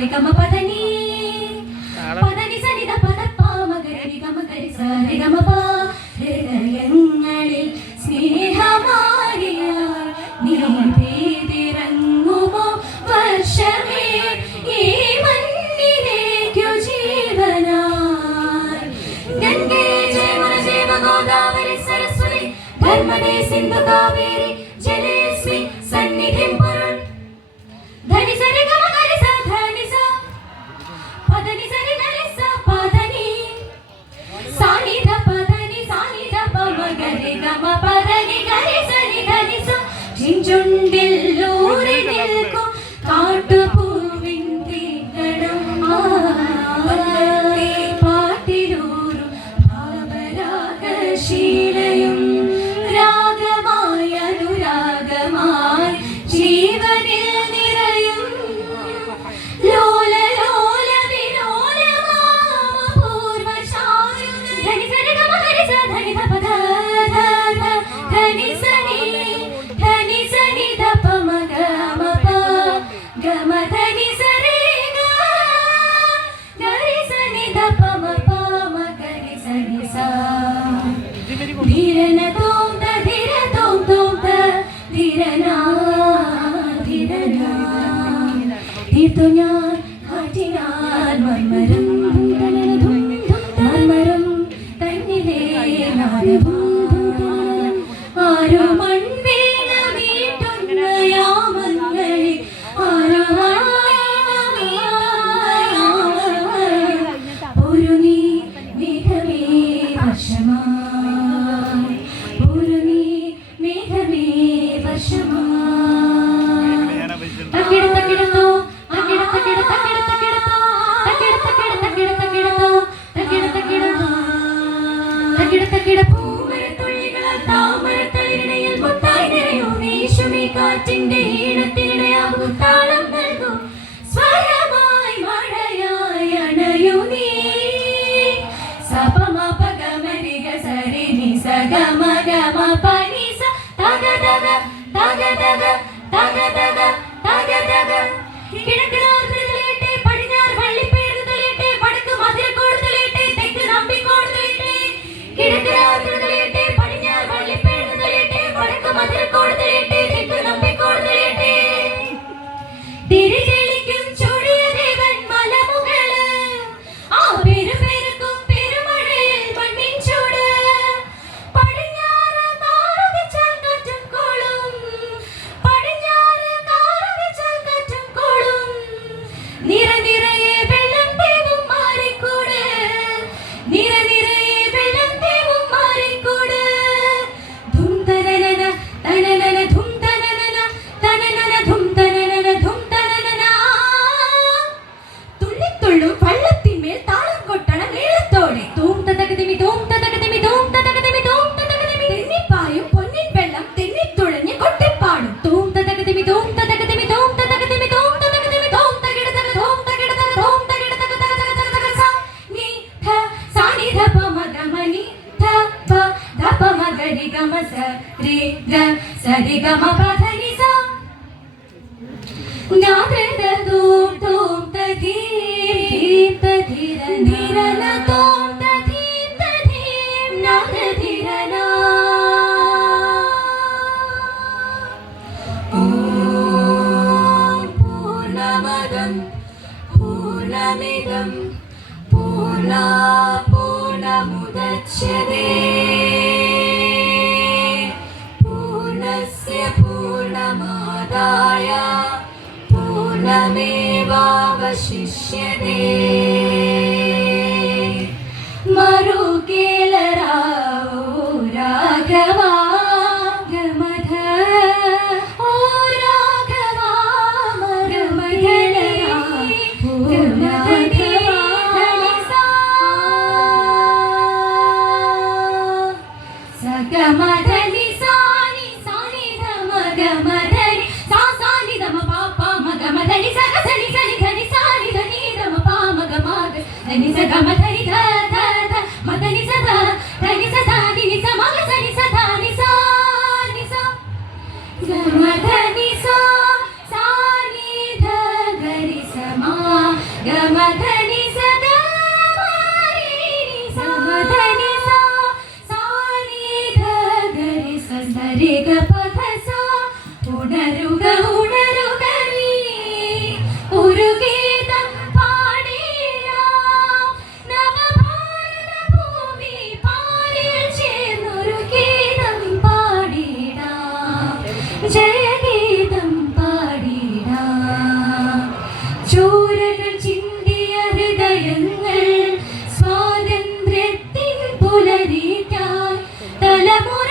ri ga ma pa da ni sa ni da pa da pa ma ga ri ga ma sa ri ga ma pa ഹൃദയങ്ങളിൽ സ്നേഹമാരിയാൽ നീ പെയ്തിറങ്ങുമോ വർഷമേ ഈ മണ്ണിലേക്കു ജീവനായി ഗംഗേ ജയമുന ജൈവ ഗോദാവരി സരസ്വതി ധർമ്മദേ സിന്ധു കാവേരി ജലേസ്മി സന്നിധിം പൊരുൾ ധനി സരി ഗമ ഗരി സ ധനി സ പദനി സരി നരി സ പദനി സാനി ധ പദനി സാനി ധ പ ഗരി ഗമ പദനി ഗരി സരി ധനി സ ചിഞ്ചുണ്ടിൽ ലൂരി നിൽക്കും കാട്ടുപൂവിൻ തീക്കണം പാട്ടിലൂറും ഭാവരാഗശീലയും രാഗമായി അനുരാഗമായി ജീവനിൽ നിറയും ലോല ലോല വിലോലമാമപൂർവശായും ധനി സരി ഗമ ഗരി സ ധനി ധ പദ ധനി സനി ധ പ മ ഗ മ പ ഗ മ ധനി സരി ഗ ഗരി സനി ധ പ മ പ മ ഗരി സനി സ ധീരന തോം ത ധീര തോം തോം ത ധീരന ധീരന തീർത്തു ഞാൻ കാറ്റിനാൽ മർമരം മർമരം തന്നിലേ നാദവും ആരോ മൺവീണ വീട്ടുന്ന യാമങ്ങളിൽ ആരോ ഒരു നീ മേഘമേ വർഷമായി ഒരു നീ മേഘമേ വർഷമായി തക്കിട തക്കിടത്തോ തക്കിട തക്കിട തക്കിട തക്കിടത്തോ തക്കിട തക്കിട തക്കിട തക്കിടത്തോ തക്കിട തക്കിടത്തോ തക്കിട തക്കിട പൂമരത്തുള്ളികളാൽ താമരത്തളിരിണയിൽ മുത്തായി നിറയും വീശുമീ കാറ്റിന്റെ ഈണത്തിനിടയാകും താളം നൽകും സ്വരമായി മഴയായി അണയു നീ സപമ പഗമരിഗ സരി നി സ ഗമ ഗമ പനി സ തഗ തഗ തഗ തഗ തഗ തഗ തഗ തഗ കിഴക്കിനാർ തെളിയട്ടെ പടിഞ്ഞാറ് വള്ളിപ്പേര് തെളിയട്ടെ വടക്ക് മധുരക്കോട് തെളിയട്ടെ തെക്ക് നമ്പിക്കോട് തെളിയട്ടെ കിഴക്കിനാർ തെളിയട്ടെ പടിഞ്ഞാറ് വള്ളിപ്പേര് തെളിയട്ടെ വടക്ക് മധുരക്കോട് തെളിയട്ടെ തെക്ക് നമ്പിക്കോട് തെളിയട്ടെ തിരിതെളിക്കും ചൊടിയ ദേവൻ മലമുകള് ആ പെരുപെരുക്കും പെരുമഴയിൽ മണ്ണിൻ ചൂട് പടിഞ്ഞാറ് കാറുവിച്ചാൽ കാറ്റും കോളും പടിഞ്ഞാറ് കാറുവിച്ചാൽ കാറ്റും കോളും നിറ നിറയെ വെള്ളം തേവും മാറിക്കൂട് നിറ നിറയെ വെള്ളം തേവും മാറിക്കൂട് ധും തനനന തനനന ധും തനനന തനനന ധും തനനന ധും തനനന തുള്ളിത്തുള്ളും വള്ളത്തിന്മേൽ താളം കൊട്ടണ മേളത്തോടെ തൂം തതകതിമി തൂം തതകതിമി തൂം തതകതിമി തൂം തതകതിമി തെന്നിപ്പായും പൊന്നിൻ വെള്ളം തെന്നിത്തുഴഞ്ഞ് കൊട്ടിപ്പാടും തൂം തതകതിമി തൂം തതകതിമി തൂം തതകതിമി തൂം തതകതിമി തൂം തകിട തക തൂം തകിട തക തൂം തകിട തക തക തക തക തക സ നി ധ സാ നി ധ പ മ ഗ മ നി ധ പ ധ പ മ ഗ രി ഗ മ സ രി ഗ സ രി ഗ മ പ ധ നി സ നാദ തൂം തൂം ത ധീം ത ധീര ധീരന തൂം ത ധീം ത ധീം നാദ ധീരന ഓം പൂർണ്ണമദം പൂർണ്ണമിദം പൂർണ്ണാത് പൂർണ്ണമുദച്യതേ പൂർണ്ണസ്യ പൂർണ്ണമാദായ പൂർണ്ണമേവാവശിഷ്യതേ മറുകേലരാവോ രാഘവ ഗമധ ഓ രാഘവ മറുമകലരാ ഗമധനി ധനി സാ സ ഗമധനി സാനി സാനി ധമ ഗമധനി സാ സാനി ധമ പാ പാ മ ഗമധനി സ സനി സനി ധനി സാനി ധനി ധമ പാ മ ഗമ ധനി സ ഗമധനി ധ ധ ധ മധനി സ ധ ധനി സ ധ നി സ മ ഗ സനി സ ധ നി സ ഗമധനി സ സാനി ധ ഗരി സ മ നമോ